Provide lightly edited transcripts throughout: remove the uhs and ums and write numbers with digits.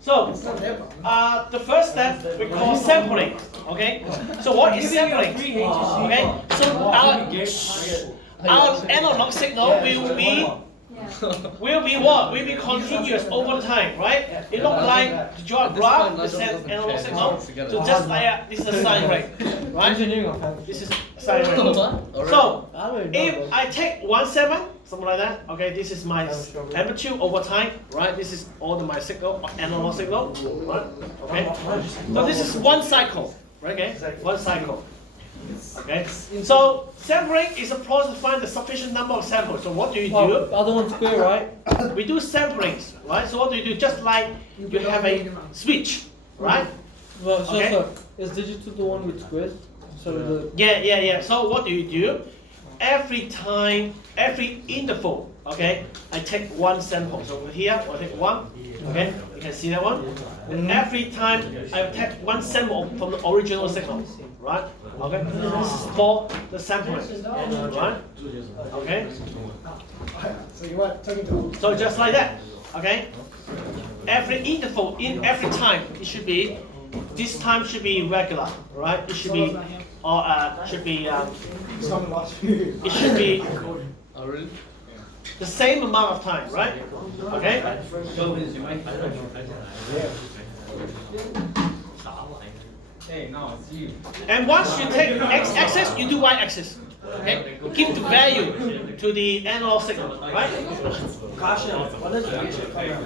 So, the first step we call sampling. Okay. So what is sampling? Okay. So our analog signal will be what? Will be continuous over time, right? It looks like to draw a graph that says analog signal. So just like this is a sine wave, right? This is sine wave. So if I take 1/7, something like that, okay, this is my amplitude over time, right? This is all my signal, analog signal, right? Okay. So this is one cycle, right? Okay, one cycle. Okay, so sampling is a process to find the sufficient number of samples. So what do you do? The other one's square, right? We do samplings, right? So what do you do? Just like you have a switch, right? Well, so, Okay. so is digital the one with squares? So the Yeah. So what do you do? Every interval, okay, I take one sample. So over here, I take one, okay, you can see that one. And every time I take one sample from the original signal, right? Okay, this is for the sampling, right? Okay. So you are talking to. So just like that, okay? Every interval in every time, it should be, this time should be regular, right? It should be, or it should be the same amount of time, right? Okay? And once you take x-axis, you do y-axis. Okay? Give the value to the analog signal, right? Caution. What does the picture cover?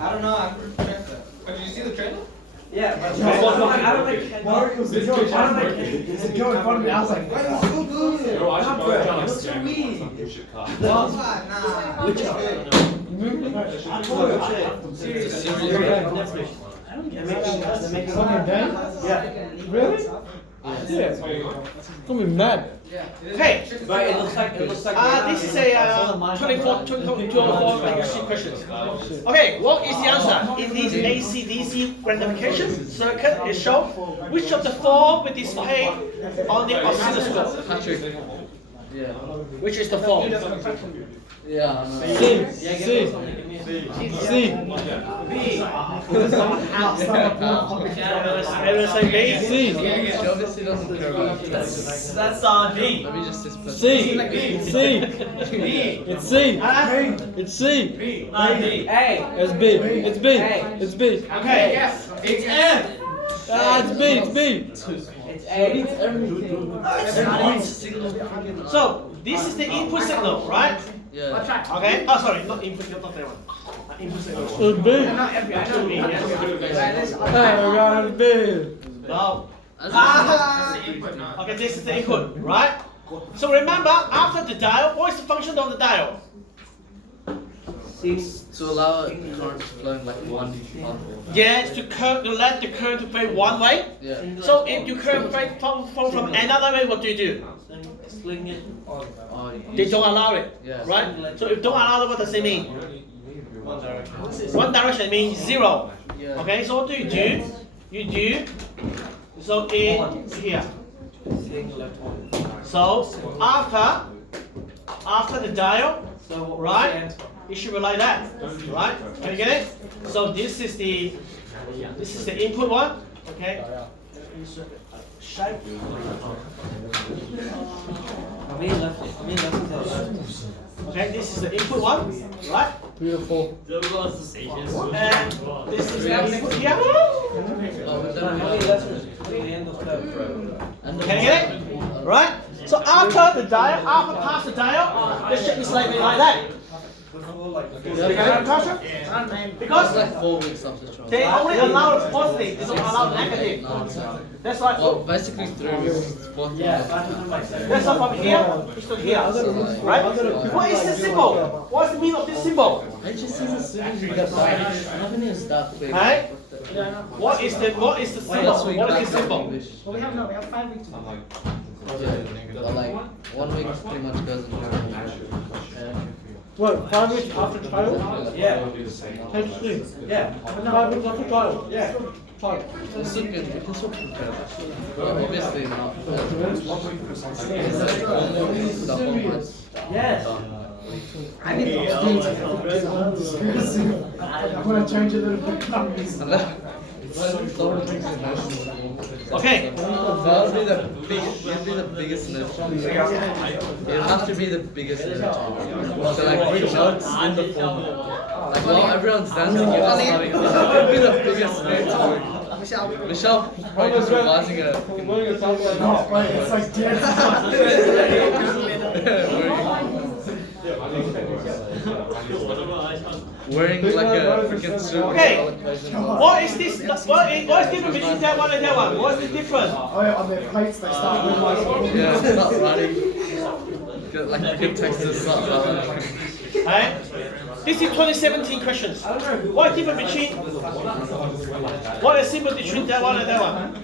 I don't know. I'm projector. Did you see the trailer? Yeah, but It's a joke in front of me. I was like, why are you so good? Bro, I should go down What's your weed? Nah. I told you. Seriously. they're making yeah. Really? Yeah. It's gonna be mad. Okay. But it looks like This is a 24 questions. Okay, what is the answer? In this AC/DC gratification circuit, it shows which of the four will display on the oscilloscope. Patrick. Yeah. Which is the four? Yeah. C. Everyone say B. C. She obviously doesn't care about it. that's D. Let me just display. C. It's C. It's C. It's C. D. It's B. It's B. It's B. Okay, yes. It's F. It's B. It's B. It's A. It's everything. So this is the input signal, right? Yeah. Okay. Oh, sorry, not input, not that one. Input signal. It's B. It's B. No. That's Okay, this is the input, right? So remember, after the dial, what is the function of the dial? to allow current to flow in like one path. Yes, to let the current to flow one way. Yeah. So if you current flow from another way, what do you do? They don't allow it, Yeah. right? So if don't allow it, what does it mean? One direction means zero. Yeah. Okay, so what do? You do, so in here. So after the dial, right, it should be like that, right? Can you get it? So this is the input one, okay? Okay, this is the input one, right? Beautiful. And this is the input here. Can you get it? Right? So after the dial, after past the dial, the shape is slightly like that. Because It's like 4 weeks after trial. they only allow positive, they don't allow negative. That's why. Well, basically 3 weeks. That's why from here to here, right? What is the symbol? What's the meaning of this symbol? I just see as soon as you get back, nothing is that quick. Right? What is the symbol? What is the symbol? We have 5 weeks. Yeah, but like 1 week pretty much goes in. What, 5 weeks after trial? Yeah. 10 to 3. Yeah. 5 weeks after trial? Yeah. 5. It's so good, you can still prepare. But obviously not. Yes. I need to I'm gonna change a little bit. Okay. That would be the biggest nerd. It'd have to be the biggest nerd. So like bring notes in the form. Like while everyone's dancing, you're just starting. That would be the biggest nerd. Michelle probably was revising it. No, wait, it's like Wearing like a freaking suit. Okay. What is this? What is different between that one and that one? What's the difference? Oh yeah, on their plates they start with like. Yeah, start writing. Get like freaking text to start writing. Alright? This is 2017 questions. What is different between? What is similar between that one and that one?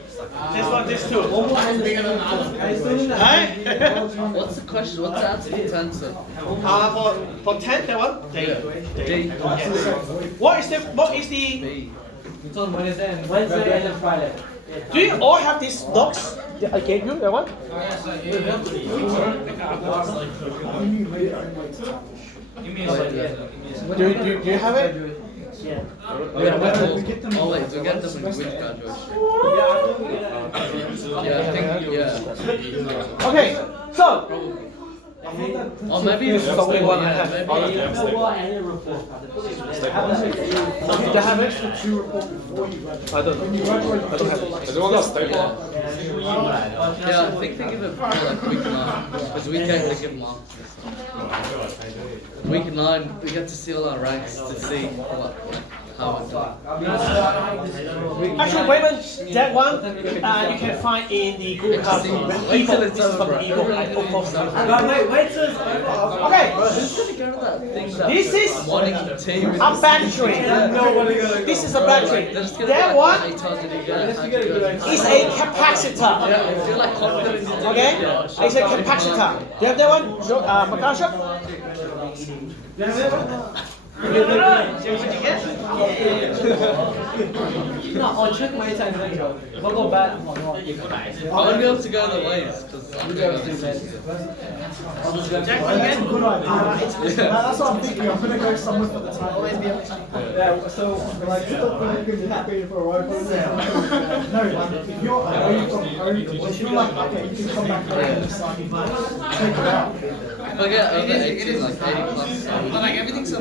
This one, this two. Alright? What's the question? What's the answer for 10, sir? For 10, that one? D. D. What is the B. It's on Wednesday and Friday. do you all have these docs that I gave you, that one? Do you have it? Oh wait, do we get them in which graduation? Yeah, I think, yeah. Okay, so Or maybe it's the only one I have. maybe. Do you have it? I don't know. I don't have it. Everyone got stable. Yeah, I think they give it for like week 9. Because week 8 they give marks. Week 9 we get to see all our ranks to see what how it's done. Actually, wait, that one you can find in the Google Classroom. Wait till it's This is over, from bro. Eagle. I Everyone's post gonna it. Wait till it's over. Okay, Who's gonna go to that thing that This is morning tea with a battery. This is a battery. That one is a capacitor. Yeah, if you're like confident in your Okay, it's a capacitor. Do you have that one, Makasha? No, I'll check my time later. If I go bad, I'm not. I won't be able to go the ways because I'm going to That's a good idea. That's what I'm thinking. I'm gonna go somewhere for the time. Always be able to. Yeah. So like, you're happy for a while. No, if you're away from home, if you're like, okay, you can come back home and just like take it out. If I get over 80, like 80 plus, Like everything's a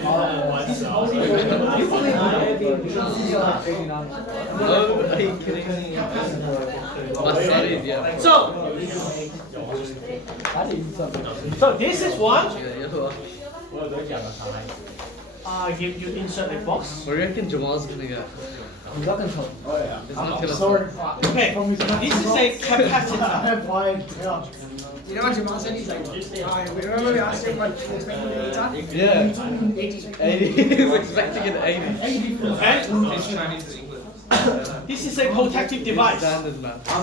no 80 kidding me? I studied, yeah. So this is one. Yeah, You insert the box. what do you reckon Jamal's gonna get? He's not gonna tell. Oh yeah. He's not gonna Sorry. Okay, this is a I capacitor. have mine. Yeah. You know what Jamal said? He's like, we remember we asked him what he was making the time? Yeah. 80. He's expecting an 80. Okay? This is a protective device. Standard, man. For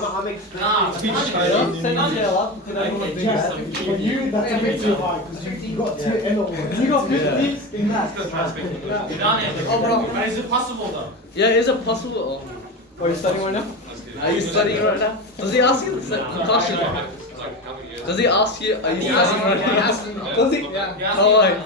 you, that's a bit too high because you got 2 N-levels. You got 50 in that. Oh, bro, is it possible though? Yeah, is it possible? Are you studying right now? Are you studying right now? Does he ask you the question? Does he ask you, are you studying right now? Does he? Yeah. Oh, wait.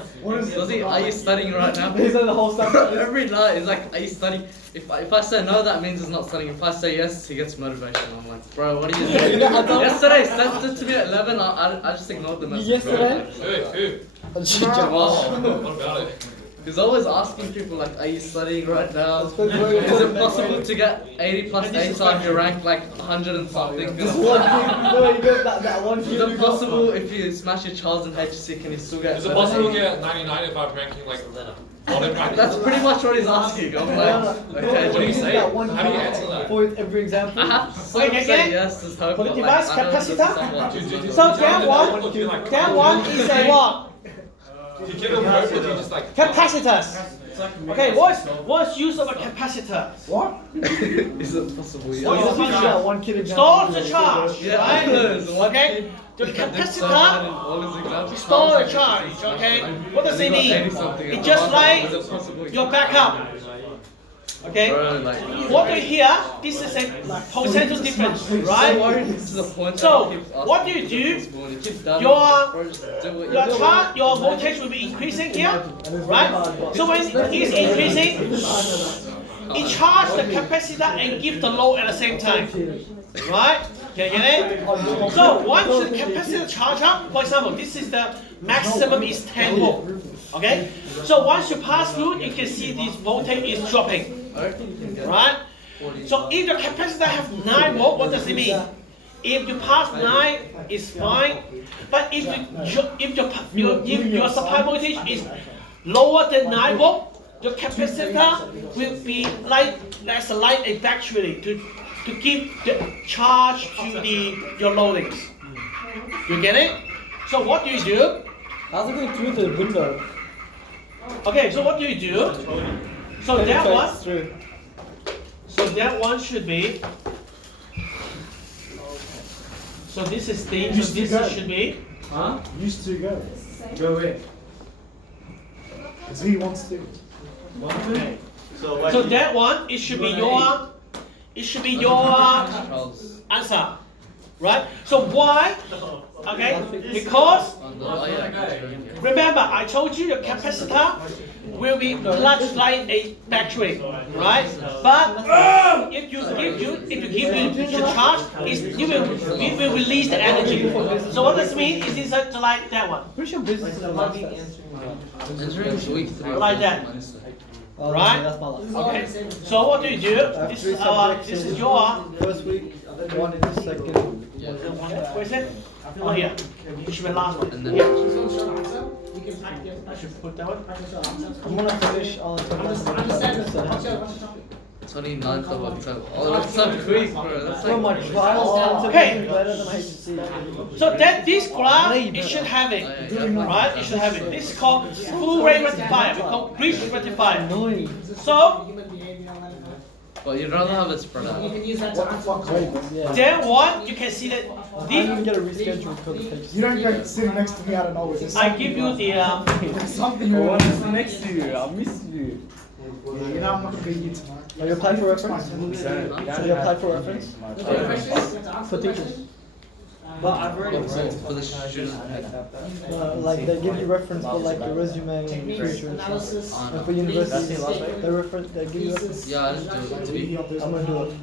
Does he, are you studying right now? He's on the whole stuff. Every night, it's like, are you studying? If I say no, that means he's not studying. If I say yes, he gets motivation. I'm like, bro, what are you doing? Yesterday, sent it to me at 11. I just ignored the message. Yesterday? Who? Jamal. What about it? He's always asking people like, are you studying right now? Is it possible to get 80 plus 8 if you rank like 100 and something? Is it possible if you smash your Charles in HC, can you still get? Is it possible to get 99 if I'm ranking like bottom ranking? That's pretty much what he's asking. I'm like, okay, What do you say? How do you answer that? For every example. I have to sort of say yes, there's hope. For the but, device like, I don't know if this is capacitor? somewhat- So that one is a what? Do you keep them open or do you just like... Capacitors. Okay, what's use of a capacitor? What? Is it possible? What's the Yeah. function? 1 kid Store the charge, Yeah, right? there's one Okay, kid the that did so bad in capacitor all his exams. store the charge, okay? What does it He got 80 mean? something. It's just like Is it possible? your backup. Okay? Bro, like, What do you hear? This is a potential difference, so right? worried to the point So, that he keeps asking what do you me do? this morning, keep down, Your- bro, just do what you Your do. charge, your voltage will be increasing here, right? So when it is increasing, it charges the capacitor and give the load at the same time, right? Can you get it? So once the capacitor charge up, for example, this is the maximum is 10 volt, okay? So once you pass through, you can see this voltage is dropping, right? So if the capacitor have 9 volt, what does it mean? If you pass 9, it's fine. But if your supply voltage is lower than 9 volt, your capacitor will be like a battery to give the charge to your loadings. You get it? So what do you do? I was looking through the window. Okay, so what do you do? So that one, Through. so that one should be. So this is the. So this should be. Huh? Used to go. Go away. Because he wants to. Okay. So So that one, it should be your. It should be your Charles. answer, right? So why? Okay, because Oh, yeah. remember I told you your capacitor will be much like a battery, right? But if you give you the charge, it will release the energy. So what does it mean? It is like that one, Pretty sure business is the last step. Entering week 3. like that. Oh, Right? That's my last. Okay. So what do you do? This is your. First week, one in the second. Where is it? Oh here. It should be last one. And then Yeah. I should put that one. I'm gonna finish all the 29th of October. Oh, that's so quick, bro. That's Bro, my like. trials are Okay. better than HC. So that this graph, it should have it, right? It should have it. This is called full rate rectifier. We call bridge rectifier. Annoying. So But you'd rather have it spread out. You can use that to answer. Yeah. then what you can see that I didn't this, get a reschedule because of HC. You don't get sitting next to me out of nowhere. There's I give you the There's something I going want on. to sit next to you. I miss you. You know I'm not gonna beat you tomorrow. Have you applied for reference? Have you applied for reference? For teachers? But I've already For the student. Like they give you reference for like your resume and future and stuff. Analysis. And for university, they give you reference. Yeah, I didn't do it. To be. I'm gonna do it.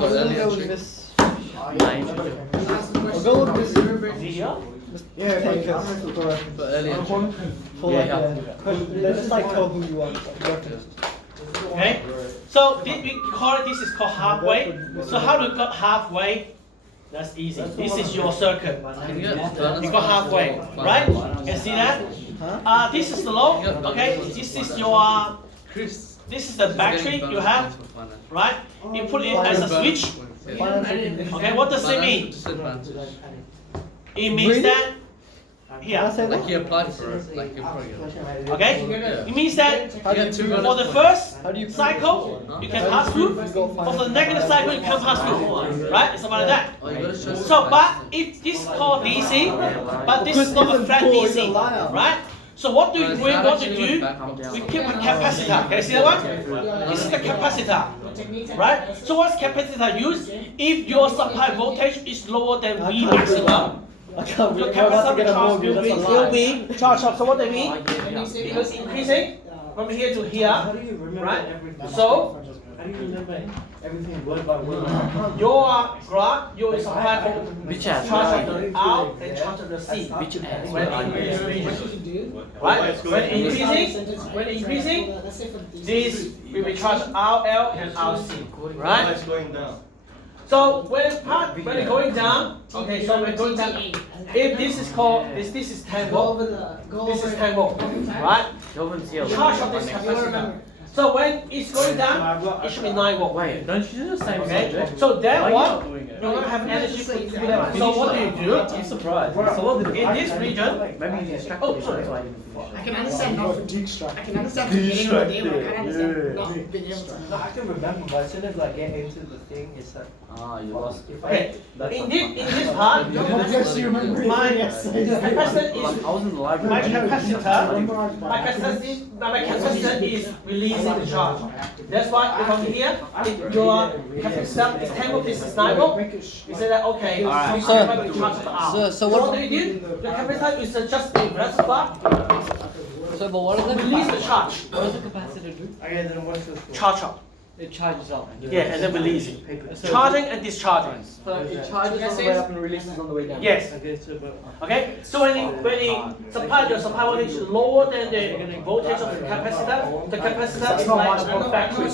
But early Go with entry. this. I'll I'll go with this. here. Yeah, Takers for reference. For early entry. For like, they just like tell who you want. Like, reference. Okay. So we call it. This is called halfway. So how do you got halfway? That's easy. This is your circuit. Can you get You got halfway, right? Can see that? Huh? This is the load. Okay. This is your. Chris. This is the battery you have, right? You put it as a switch. Financial condition. Okay. What does it mean? Disadvantage. It means that. Can I Here. say Like that? you applied for it. Like you probably get it. Okay. It means that How do you two for the first How do you cycle you can pass through. For the negative cycle you can't pass through. Right? It's about that. Oh, you gotta show So, but if this is called DC, but this is not a flat DC, right? So what do we want to do? We keep a capacitor. Can you see that one? This is the capacitor, right? So what's capacitor used? If your supply voltage is lower than V maximum, I can't your believe I'm about to capacitor get a charge mortgage. That's a will lie. be charged up. So what do you mean? It was increasing from here to here, right? So How do you remember everything word by word? your graph, your supply voltage charge of the R and charge of the C. When increasing, right? When increasing, this will be charged RL and RC, right? It's going down. So when it's going down, okay, so when going down, if this is called, this is 10 volt, this is 10 volt, right? Charge of this capacitor. So when it's going down, it should be 9 volt. Wait, don't you do the same Okay, subject? so that Why are you one, not doing it? you're gonna have energy for each level. So what do you do? I'm surprised. It's a lot of In this region, Maybe you distracted oh, me, sorry. that's why I didn't finish. I can understand not. Distract. I can understand getting over there, but I can't understand not being able to. No, I can remember, but as soon as I get into the thing, it's like, Ah, you lost. if okay, That's in not this, fun. in this part, I guess you remember my everything yesterday. capacitor I was in the library. my capacitor is released releasing the charge. That's why from here, if your capacitor is 10 volt, this is 9 volt. You say that okay, Alright. so I'm going to charge the arm. So what do you do? The capacitor is just a reservoir. So, but what does the Release the charge. What does the capacitor do? Okay, then what's this? Charge up. It charges up. Yeah, and then releasing. Charging and discharging. So it charges on the way up and releases on the way down. Yes. Okay, so but Okay. So when the supply voltage is lower than the voltage of the capacitor is like a factory.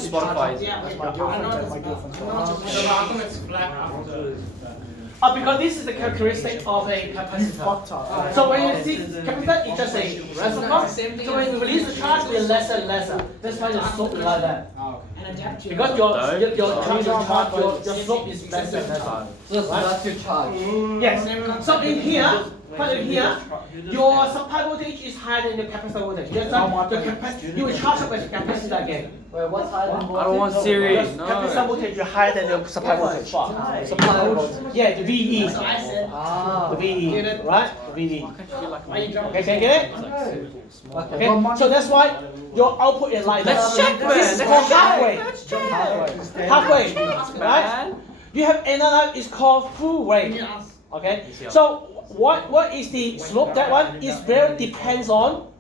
Because this is the characteristic of a capacitor. So when you see capacitor, it's just a reservoir. So when you release the charge, it will less and lesser. That's why the slope is like that. Because your charge, your slope is less and lesser. So that's your charge. Yes. So in here, your supply voltage is higher than the capacitor voltage. Just like the capacitor, you will charge up with the capacitor again. Wait, what's higher than voltage? I don't want series. Because capacitor voltage is higher than the supply voltage. Supply voltage. Yeah, the VE. Ah. The VE, right? The VE. Okay, can you get it? Okay, so that's why your output is like Let's that. check, man. This is Let's called halfway. Halfway, right? You have another, it's called full wave. Okay, so what is the slope? That one is very depends on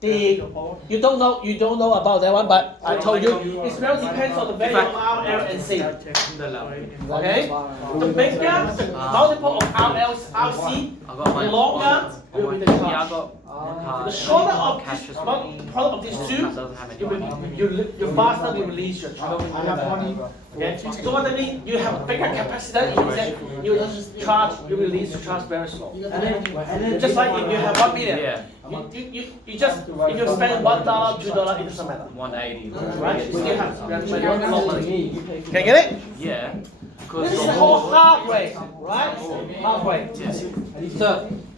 the you don't know about that one, but I told you it's very depends on the value of R, L, and C. Okay, the bigger multiple of R, L, C, the longer will be the charge. The shorter of this product of these two, you faster will release your charge. Okay? So what that means, you have a bigger capacitor, you just charge, you release your charge very slow. Just like if you have 1 million, you just if you spend $1, $2, it doesn't matter. 180. Right? You still have money. Can you get it? Yeah. This is the whole halfway, right? Halfway. So,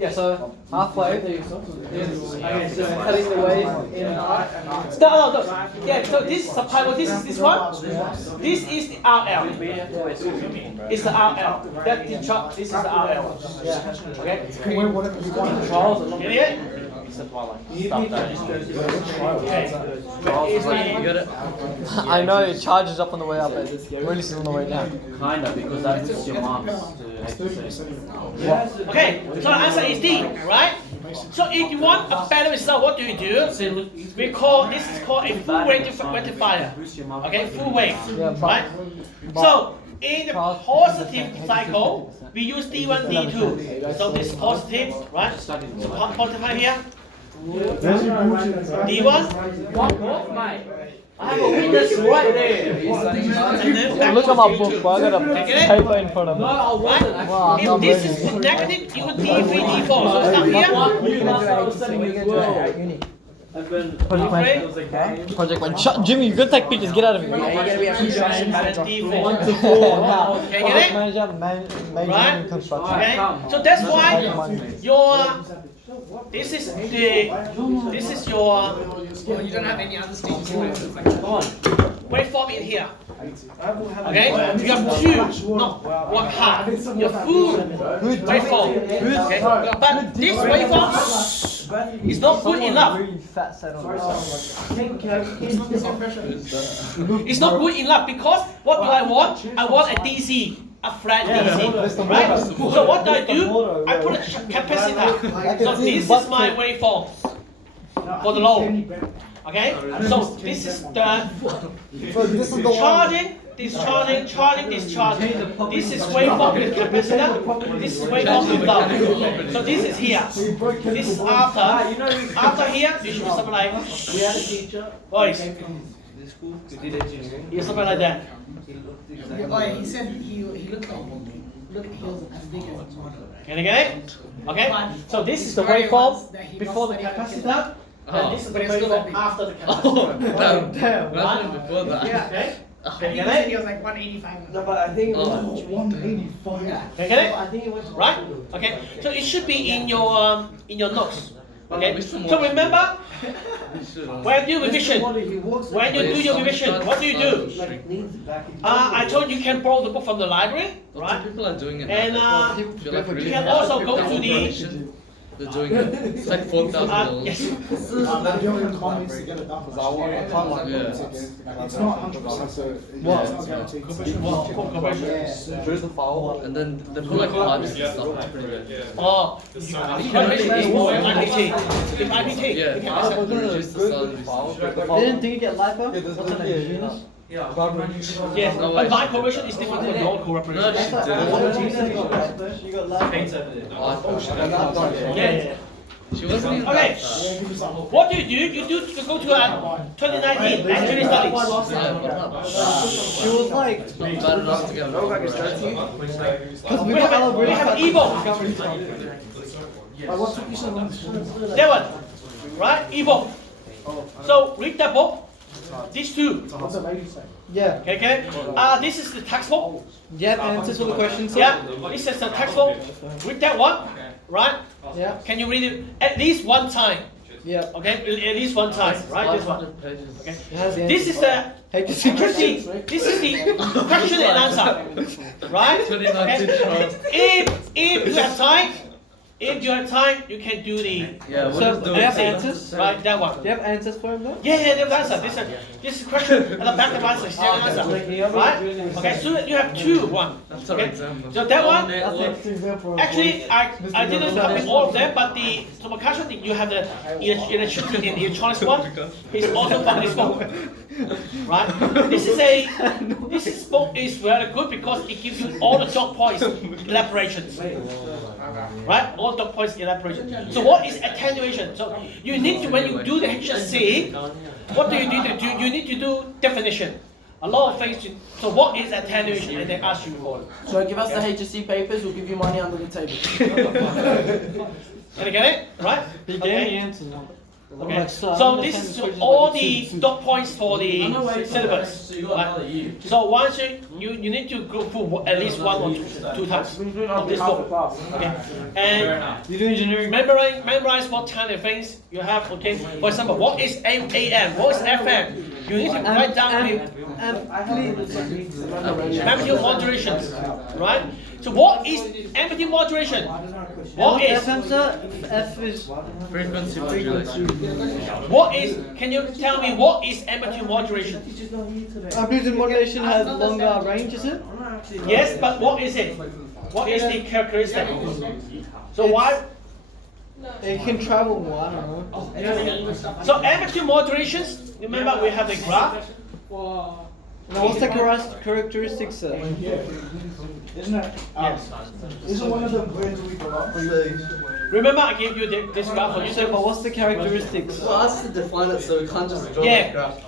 yeah, so halfway is cutting the wave in half. No. Yeah, so this supply voltage, this is this one. This is the RL. It's the RL. That the chart, this is the RL. Okay? Get it? I know it charges up on the way up, but it releases on the way down. Kinda, because that's your mom's Okay, so the answer is D, right? So if you want a better result, what do? We call this is called a full wave rectifier. Okay, full wave, right? So in the positive cycle, we use D1, D2. So this is positive, right? So positive here. D1. I have a witness right there. Look at my book, bro. I got a paper in front of me. Right? Wow, I'm not If this ready. is negative, you would D3, D4. So start here. Project one. Shut, Jimmy, you gotta take pictures. Get out of here. D4. Can you get it? Manager, Right? in construction. Okay. So that's why your this is your You don't have any other stages. waveform in here. Okay? You have two, not one half. Your full waveform. Okay? But this waveform is not good enough. Really fat set on It's not good enough because what do I want? I want a DC. A flat DC, right? So what do? I put a capacitor. So this is my waveform for the low. Okay? So this is the charging, discharging, charging, discharging. This is waveform with capacitor. This is waveform without. So this is here. This is after. After here, it should be something like. We had a teacher. Boys. In school, we did engineering. Yeah, something like that. He said he looked like he was as big as a model. Can you get it? Okay? So this is the waveform before the capacitor. And this is the waveform after the capacitor. Damn. Right? Before that. Yeah. Okay? I Can you think he said get he it? was like 185. No, but I think it was 185. Can you get it? I think it was Right? Okay? So it should be in your notes. Okay? So remember, when you do revision, when you do your revision, what do? I told you can borrow the book from the library, right? People are doing it. And People feel like you really can hard. also go to the They're doing it. It's like $4,000. Yes. The only comments to get it done. I can't like Yeah. It's not 100%. What? It's not guaranteed. Where's the foul? And then they put like pipes and stuff. It's pretty good. Oh, corporation is more IPT. If IPT, Yeah, you can I accept. reduce the size. Didn't think you get lipo? What's the name? Yes, but my corporation is different from your No, corporation. she did. You got lipo. Yeah. She wasn't even Okay. that fat. What do? You go to 2019 actually studies. Yeah, but not bad. She was like, Not bad enough to get because we We got have, we have Evo. What took you so long? That one, right? Evo. So read that book. These two. What's the lady say? yeah. Okay. This is the textbook. You have answers for the questions? sir? Yeah. This is the textbook. Read that one, right? Yeah. Can you read it at least one time? Yeah. Okay. At least one time, right? This one. 500 pages. Okay. It has the This is answers. the Hey, just interesting. This is the question and answer, right? 2019 Okay. trials. If you have time, you can do the Yeah, we'll So, just do do you have it. answers? Do right that one. you have answers for him though? Yeah, there's answer. This is question at the back of answer. Is the answer, right? Okay, so you have two, one. That's our Okay. example. So that one, That's the Next example. actually, I didn't cover all of them, but the Telecommunication, you have the electricity and the electronics one. Is also from this book, right? This book is very good because it gives you all the dot points elaborations, right? All dot points elaboration. So what is attenuation? So you need to, when you do the HSC, what do you need to do? You need to do definition. A lot of things. So what is attenuation? And they ask you for it. So give us the HSC papers, we'll give you money under the table. Can you get it? Right? He gave me answers. Okay. Like, So this is all the dot points for the syllabus. Right? So once you need to go through at least one or two times of this book. Okay. And You do engineering. memorize what kind of things you have. Okay. For example, what is AM? What is FM? You need to write down with amplitude modulation, right? So what is amplitude modulation? What is FM, sir? F is Frequency modulation. what is? Can you tell me what is amplitude modulation? amplitude modulation has longer range, is it? Yes, but what is it? What is the characteristic? So why? It can travel more. I don't know. So amplitude modulations. Remember we have the graph. Now, what's the characteristics, sir? Isn't it? Yes. Isn't one of them where do we belong? Remember I gave you this graph for you. Sir, but what's the characteristics? Well, us to define it, so we can't just draw Yeah. the graph.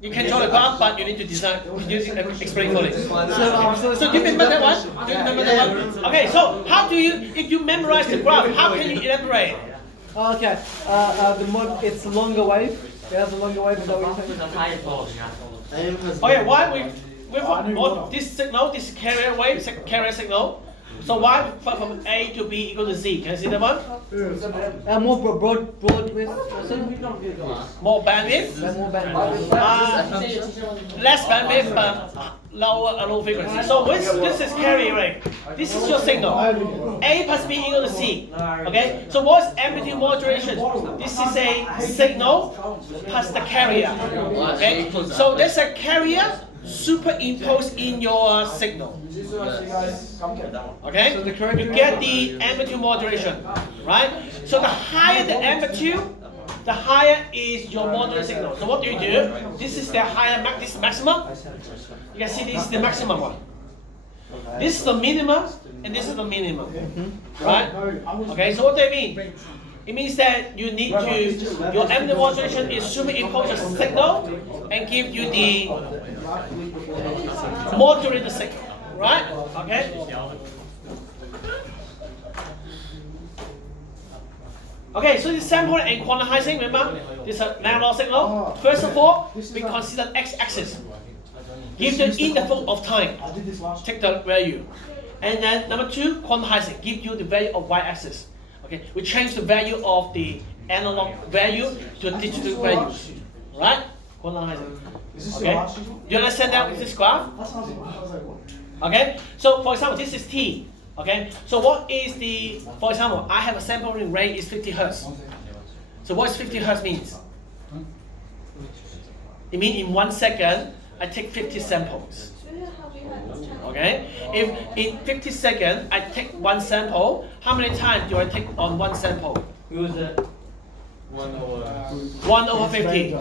You can draw the graph, but you need to design. You need to explain fully. So do you remember that one? Do you remember that one? Okay. So how do you, if you memorize the graph, how can you elaborate? Oh, okay. It's a longer wave. It has a longer wave. Is that what you're saying? Okay. Why we what this signal, this carrier wave, carrier signal. So why from A to B equal to Z? Can you see that one? More broad width. More bandwidth. More bandwidth. Less bandwidth, but low frequency. So this is carrier wave. This is your signal. A plus B equal to C. Okay. So what's amplitude modulation? This is a signal plus the carrier. Okay. So there's a carrier superimposed in your signal. Okay. You get the amplitude modulation, right? So the higher the amplitude, the higher is your modulated signal. So what do? This is the higher this is maximum. You can see this is the maximum one. This is the minimum, and this is the minimum, right? Okay. So what do I mean? It means that you need to, your amplitude modulation is superimpose a signal and give you the modulated signal, right? Okay. Okay, so this sampling and quantizing, remember? This is an analog signal. First of all, we consider x-axis. Give the interval of time. Take the value. And then number two, quantizing. Give you the value of y-axis. Okay, we change the value of the analog value to digital values. Right? Quantizing. Okay? Do you understand that with this graph? Okay? So for example, this is t. Okay, so what is the, for example, I have a sampling rate is 50 hertz. So what is 50 hertz means? It means in 1 second, I take 50 samples. Okay, if in 50 seconds, I take 1 sample, how many times do I take on 1 sample? 1 over 50.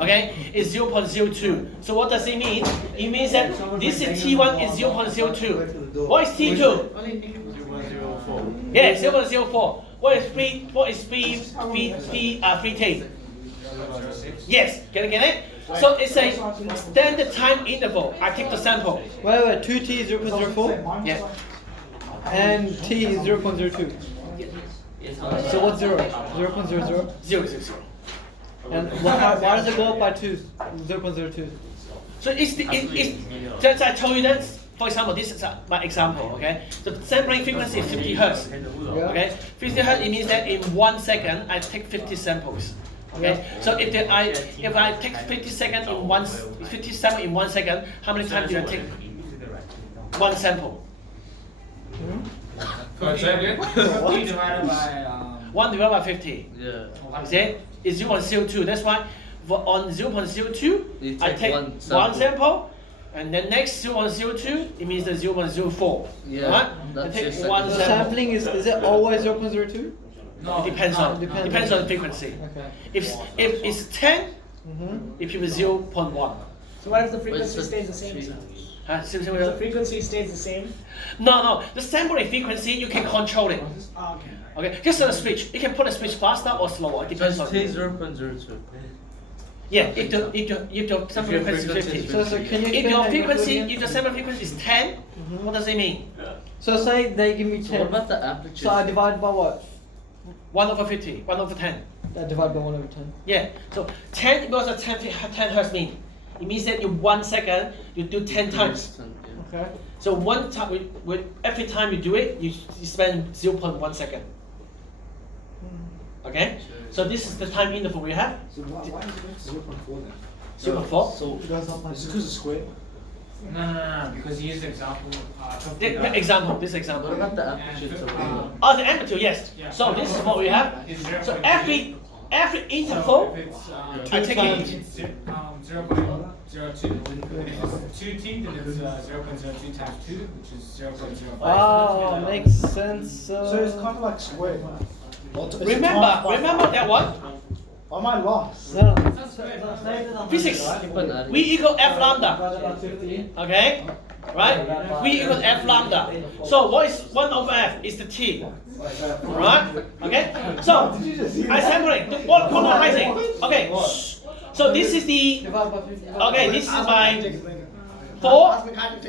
Okay, it's 0.02. So what does it mean? It means that this is T1 is 0.02. What is T2? Yeah, 0.04. What is free T? Yes, get it? So it's a standard time interval. I take the sample. Wait, 2t is 0.04? Yeah. And t is 0.02. So what's 0? 0.00? 0. And why does it go up by 2? 0.02. So it's just I told you that. For example, this is my example. Okay, the sampling frequency is 50 hertz. Okay, 50 hertz. It means that in 1 second I take 50 samples. Okay, so if I take 50 samples in 1 second, how many times do I take 1 sample? 1 second. 50 divided by 1 divided by 50. Yeah. You see, it's 0.02. That's why on 0.02 I take one sample, and then next 0.02 it means the 0.04. Yeah, Right? I that's take your 1 The sample. sampling is it always 0.02? No, It depends on the frequency. Okay. If it's 10, it will be 0.1. So what if the But frequency it's stays the same? three- Same If the frequency stays the same? No. The sampling frequency you can control it. Oh, okay. Okay, just a switch. You can put a switch faster or slower. It depends Just on. T 0.02. Yeah, if the sampling frequency is 50. So can you If explain your how you frequency, do it if the sampling frequency is 10, what does it mean? So say they give me So 10. what about the amplitude? So I divide by what? 1 over 50, 1 over 10. I divide by 1 over 10. Yeah, so 10 was a 10 hertz mean. It means that in 1 second, you do 10 times. Okay. So one time, every time you do it, you spend 0.1 second. Okay? So this is the time interval we have. So why is it 0.4 then? 0.4. So Is it because it's square? No, because you used example. This example. what about the amplitude? Oh, the amplitude, yes. So this is what we have. So every interval, I take it. 0.02. And if it's 2t, then it's 0.02 times 2, which is 0.05. Oh, makes sense. So it's kind of like square. Remember that one? Am I lost? No. Physics. Keep on adding. We equal F lambda. Okay? Right? We equal F lambda. So what is 1 over F is the T. Right? Okay? So I separate. What quantizing? Okay. So this is the okay, this is my 4,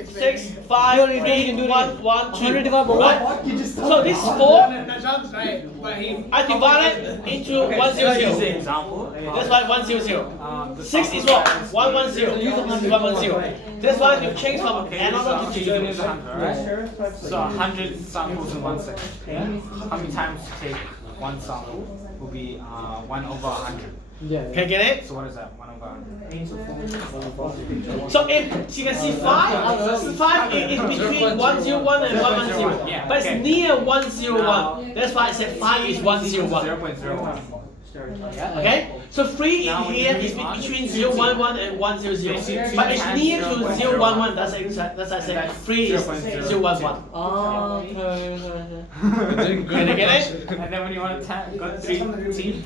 6, 5, 3, 1, 1, 2. Right? So this is 4. I divide it into 100. That's why 100. 6 is what? 110. 110. That's why you change from analog to digital. So 100 samples in 1 second. Yeah? How many times to take one sample will be 1 over 100. Yeah. Can you get it? So what is that? 1 over 100. So if you can see 5 is between 101 and 110. But it's near 101. That's why I said 5 is 101. 0.01. Okay? So 3 in here is between 011 and 100. But it's near to 011. That's I said 3 is 011. Oh, okay. Can you get it? And then when you want to go 3t,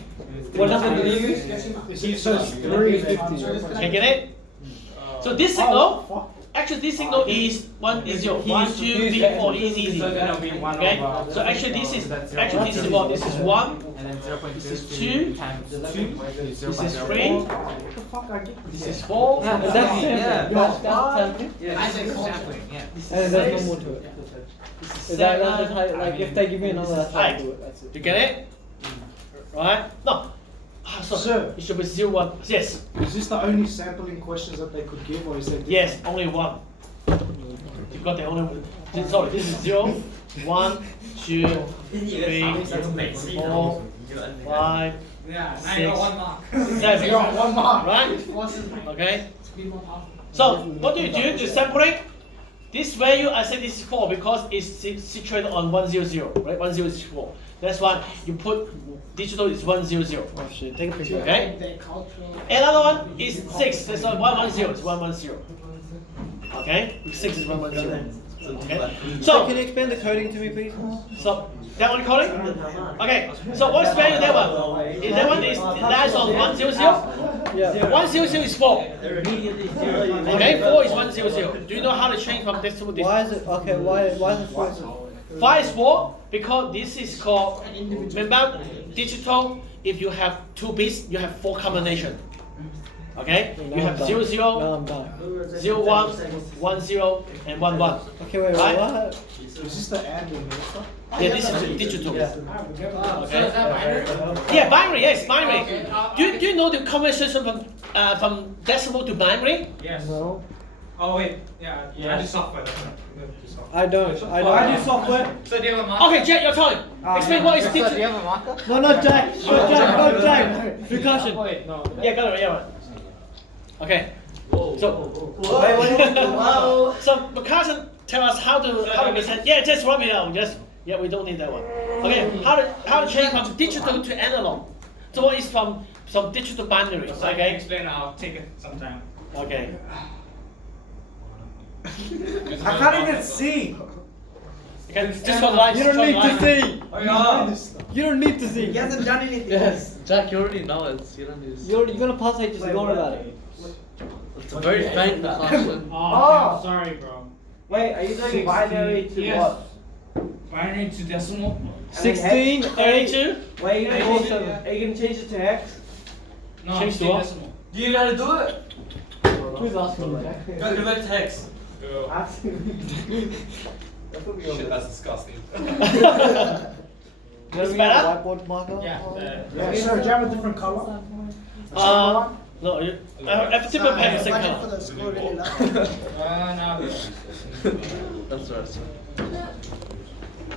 What number do you use? He says 350. Can you get it? So this signal, actually this signal is 1 is 0. 1, 2, 3, 4 is easy. so then it'll be 1 Okay? over. So actually this is what? This is 1. And then 0.02 This is 2. times 2 is This is 0.04. 3. This is 4. That's sampling. That's sampling. I said sampling, yeah. This And is there's 6. no more to it. This is Is that that's 7. how, like if they give me another, that's how I do it. That's it. You get it? Right? No. So Sir. it should be 0, 1. Yes. Is this the only sampling questions that they could give, or is there? Yes, only 1. You got the only one. Sorry, this is 0, 1, 2, 3, 4, 5, Yeah, now you got 1 mark. 7. You got 1 mark. Right? Okay. So what do? You sample it. This value, I said this is 4 because it's situated on 100, right? 1004. That's why you put digital is 100. Oh shit, take a picture. Okay? The cultural. Another one is 6. That's why 110 is 110. Okay? 6 is 110. Okay? So can So, you explain the coding to me, please? so that one calling? Okay. So what's value that one? If that one is lies on 100. Yeah. 100 is 4. Okay, 4 is 100. Do you know how to change from decimal to Why is it okay? Why is it 4? 5 is 4 because this is called, remember, digital, if you have 2 bits, you have 4 combination. Okay? You have 0, 0, Now I'm done. 0, 1, 1, 0, and 1, 1. Okay, wait, Right? what? Is this the and in this stuff? Yeah, this is digital. Yeah. Okay? Yeah, binary, yes, binary. Do you know the conversion from decimal to binary? Yes. No. Oh wait, yeah, I do software. I don't. I do software. So do you have a marker? Okay, Jack, your turn. Explain what is So do you digital. have a marker? No, not Jack. Not Jack. Not Jack. Percussion. Wait, no. Yeah, got it, yeah. Okay. So, Wow. so Carson, tell us how to present. Yeah, just rub it out. Just we don't need that one. Okay, how to change from digital to analog. So what is from digital to binary? So I can Okay. explain. I'll take it sometime. Okay. I can't even see. Okay, just for the lines. You don't need to see. Oh yeah. You don't need to see. He hasn't done anything. Yes, Jack, you already know it. You don't need to. You're gonna pass it. Just ignore about it. It's a very faint percussion. Oh, sorry, bro. Wait, are you doing binary to Yes. what? Binary to decimal. 16, 8. 32. Wait, are you Four, gonna change, seven. are you gonna change it to hex? No, Change to what? decimal. Do you know how to do it? Who's asking me? Go convert to hex. Shit, that's disgusting. It's better? Whiteboard marker. Yeah. Yeah, sure. Do you have a different color? No, I have different pen the same Budget for color. the school really low. No. That's right. Sir.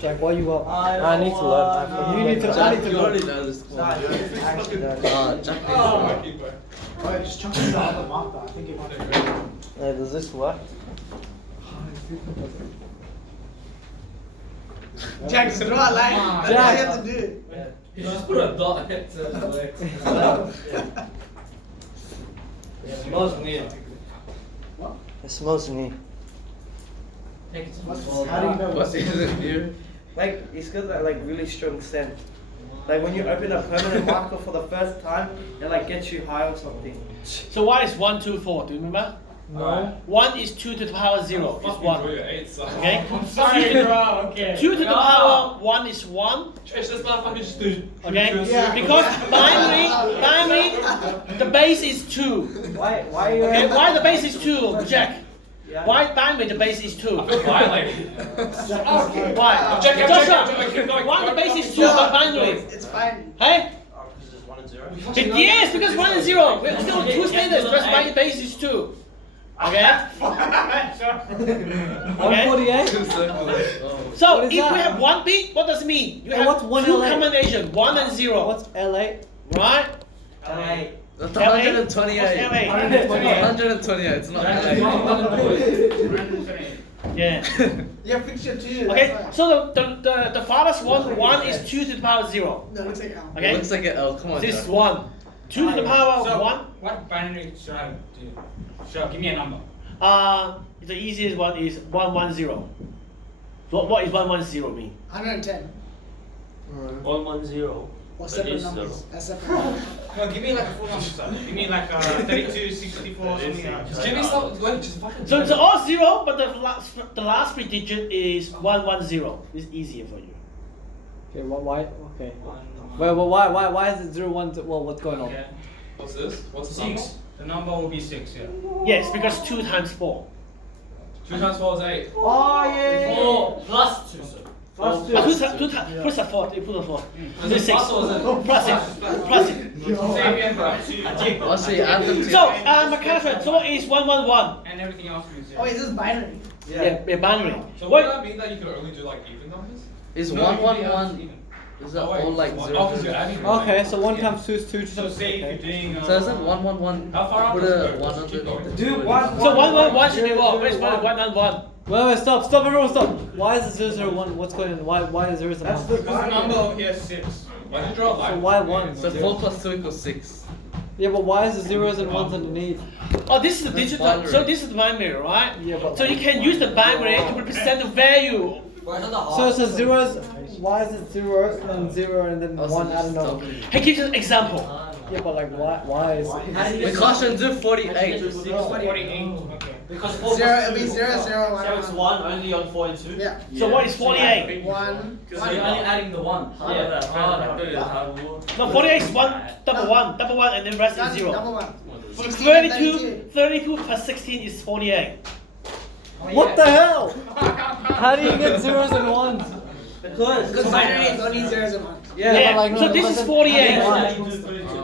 Jack, why you up? I need to learn. You need to. I Jack, need to you learn. already know this. Actually, Jack. Oh, just chuck it on the marker. I think it might be great. does this work? Jack, draw a line. That's all you have to do. You just put a dot and it says works. It smells new. It smells new. How do you know What is it here? Like, it's got that like really strong scent. Like when you open a permanent marker for the first time, it like gets you high or something. So why is 1, 2, 4? Do you remember? No. 1 is 2 to the power 0. Is 1. Okay? I'm sorry, bro. Okay. 2 to the power 1 is 1. Trish, this motherfucker just do. Okay? Yeah. Because binary, the base is 2. Why are you? Okay? Why the base is 2, Jack? Yeah. Why binary the base is 2? Violated. Why? Check, Joshua, why the base is 2 but binary? It's fine. Hey? Because it's 1 and 0. Yes, because 1 and 0. We're still 2 standards, that's why the base is 2. Okay? Okay? 148. So What if is that? we have 1 bit, what does it mean? You And have what's 1 two LA? combination, 1 and 0. What's L8? Right? Hey. That's LA? 128. What's LA? 128. It's not LA. Yeah. You're fiction too. Okay, that's why. so the farthest one is 2 to the power 0. No, it looks like L. It Okay? looks like an L. Come on, This is Jack. 1. 2 to the power So 1. what binary should I do? Sure, give me a number. The easiest one is 110. What is 110 mean? 110. 110. Or separate Against numbers. 0. That's separate numbers. No, give me like a full number, sir. Give me like 32, 64, something like that. Jimmy, stop. Just fucking. So it's all 0, but the last 3 digit is 110. It's easier for you. Okay, why? Okay. Well, why is it 0, 1? Well, what's going on? Okay. What's this? What's the number? 6. The number will be 6, yeah. Yes, because 2 times 4. 2 times 4 is 8. Oh yeah. 4 plus 2, sir. Plus two. 2 times, plus a 4, you put a 4. This is 6. Plus or is it? Plus it. Plus it. Same here, bro. Let's see, add them So, together. McCarthy, so what is 111? And everything else is 0. Oh, is this binary? Yeah, binary. So What? would that mean that you could only do like even numbers? Is No, you can be 111? even. Is that Oh, wait. all like Oh, 0? because you're adding them. Okay, so 1 times 2 is 2. So say if you're doing. So isn't 111? How far up Put does a it go? Just keep 100. going. Do one. So 111 should be what? Where's 111? Wait, stop, everyone, stop. Why is it 001? What's going on? Why is 0 and 1? Because the number over here is 6. Why did you draw a So line? why 1? So 4 plus 2 equals 6. Yeah, but why is the 0s and 1s underneath? Oh, this is the digital. binary. So this is the binary, right? Yeah, but So you can use the binary to represent the value. so it's a 0s. Why is it 0 and 0 and then 1? I don't know. He gives an example. Yeah, but like why is We can't do 48. 48. Because 4 Zero, plus it'll be 2. zero, zero, one, So it's one. 1 only on 4 and 2? Yeah. So what is 48? One. So you're only adding the 1. No, 48 is double one, and then rest is 0. Double one. 32 plus 16 is 48. what the hell? How do you get 0s and 1s? Because binary is only zeros and ones. Yeah, but like, so no, this but is then- 48.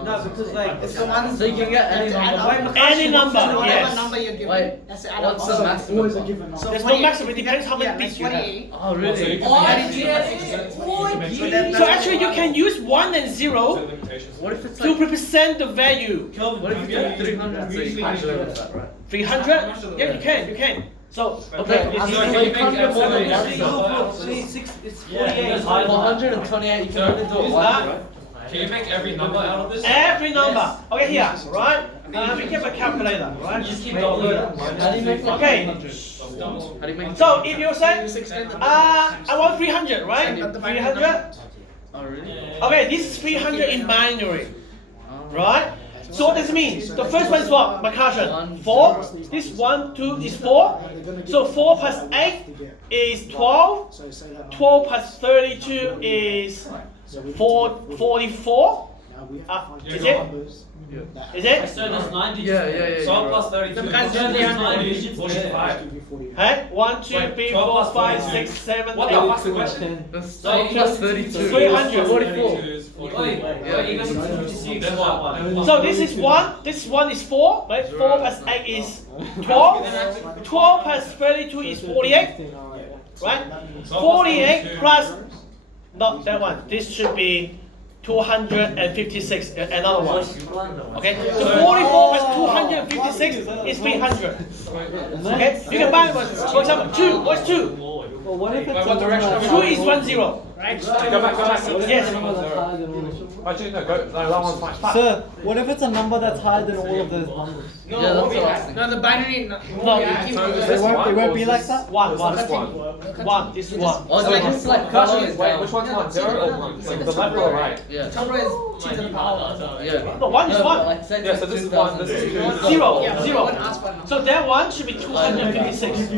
No, because like It's the ones. So you can get any number. Any number, Whatever yes. number you're given. Wait, That's the add what's up. the maximum? Always a given number. So There's no 48 maximum, it depends how many yeah, bits you have. 48. Oh, really? So actually you can use 1 and 0 What if it's to like, represent the value. what if you do 300 so you can't do that, right? 300? Yeah, you can. So, Okay, it's so you can't do more than one. 48. 428, you can only do it once, right? Can you make every number out of this? Every number. Okay, here, right? We have a calculator, right? How do you make it? Okay. How do you make it? So if you say, I want 300, right? 300. Oh, really? Okay, this is 300 in binary, right? So what does it mean? The first one is what? Percussion. 4. This 1, 2 is 4. So 4 plus 8 is 12. So say that 12 plus 32 is 44. now we have to find Is two it? numbers. Is it? So there's 9 digits. Yeah. 12 plus 32. So there's 9 digits. 45. Give you 48. Hey? 1, 2, 3, 4, 5, 6, 7, What the 8. fuck's the question? That's 12 plus 32. 300. 44. So this is 1, this one is 4, right? 4 plus 8 is 12. 12 plus 32 is 48, right? 48 plus, not that one, this should be 256, another one. Okay, so 44 plus 256 is 300. Okay, you can buy one. For example, 2, what's 2? well, what if it's What direction are we 2 is 1, 0. Go back. Yes. Actually, no, that one's fine. Sir, what if it's a number that's higher than all of those numbers? Yeah, that's what I was thinking. No, the binary. No, No, It won't be like that? 1, this is 1. Oh, they just like follow it down. Which one's 1? 0 or 1? Like the left or right? Yeah. Total is 2 to the power. Yeah. No, 1 is No, 1. but like, say Yeah, it's so this is 1, this is 2. 0, Yeah, but 0. one asked for a number. So that one should be 256.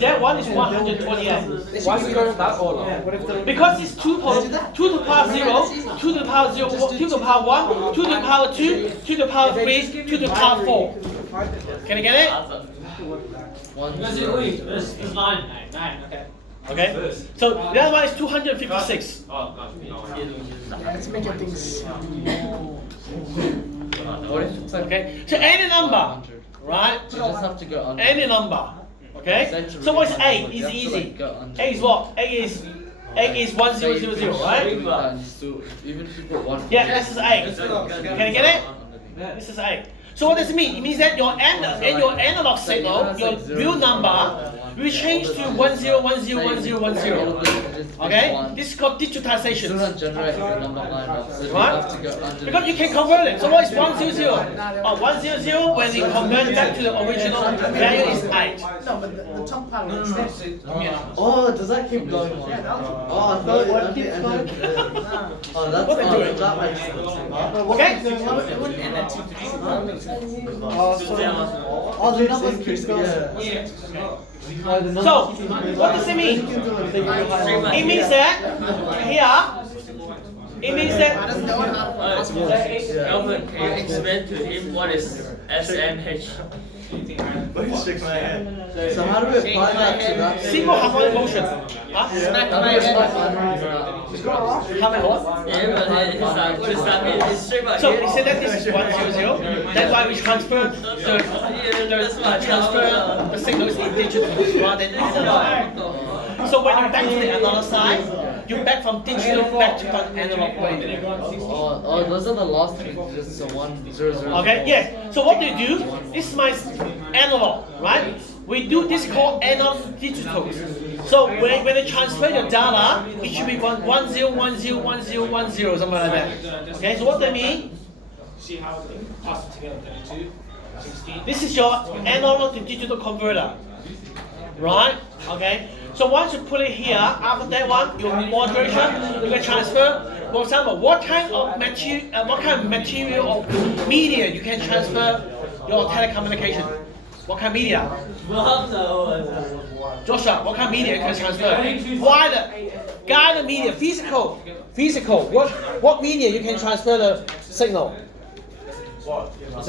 That one is 128. Why is it going in that order? What if the Because it's 2 to the power 0, 2 to the power 0, 2 to the power 1, 2 to the power 2, 2 to the power 3, 2 to the power 4. Can I get it? 1, There's 0. 9. Okay. Okay. So the other one is 256. Oh, no. Yeah, let's make it things. What if it's like Okay. So any number, 100? right? You just have to go under. Any number. Okay. So what's A? Is easy. A is what? A is 1000, right? Even if you put 1. Yeah, this is A. Can I get it? This is A. So what does it mean? It means that your analog signal, your real number, will change to 10101010. Okay? This is called Still digitization. not generating the number line up, so you Right? have to go under. Because you can convert it. So what is 100? 100 when you convert it back to the original value is 8. No, but the top part is Oh, does that keep going on? Oh, I thought What keeps going? Oh, that's What they doing? that makes sense. Okay? It wouldn't end at 2 Oh, the numbers keep going. Yeah. Oh, the numbers So, keep going. what does it mean? It means that here, it means I that don't know how to Alvin, can you explain to him what is SNH? So how do we apply that to that? simple harmonic motion. Huh? smack How do my we apply head. binary to that? How many what? Yeah, but he's like, what does that mean? It's straight back So here. we say that this is 100. That's why we transfer transfer the signals in digital rather than analog. So when you back to the analog side, you back from digital back to the analog way. Oh, those are the last three digits, so 1, 0, 0. Okay, yes. So what do you do? This is my analog, right? We do this called analog digital. So when they transfer your data, it should be 10101010 something like that. Okay, so what that means? See how they pass it together, 32, 16. This is your analog to digital converter, right? Okay. So once you put it here, after that one, your moderation, you can transfer. For example, what kind of material or media you can transfer your telecommunication? What kind of media? Joshua, what kind of media you can transfer? Wired, guided media, physical. What media you can transfer the signal?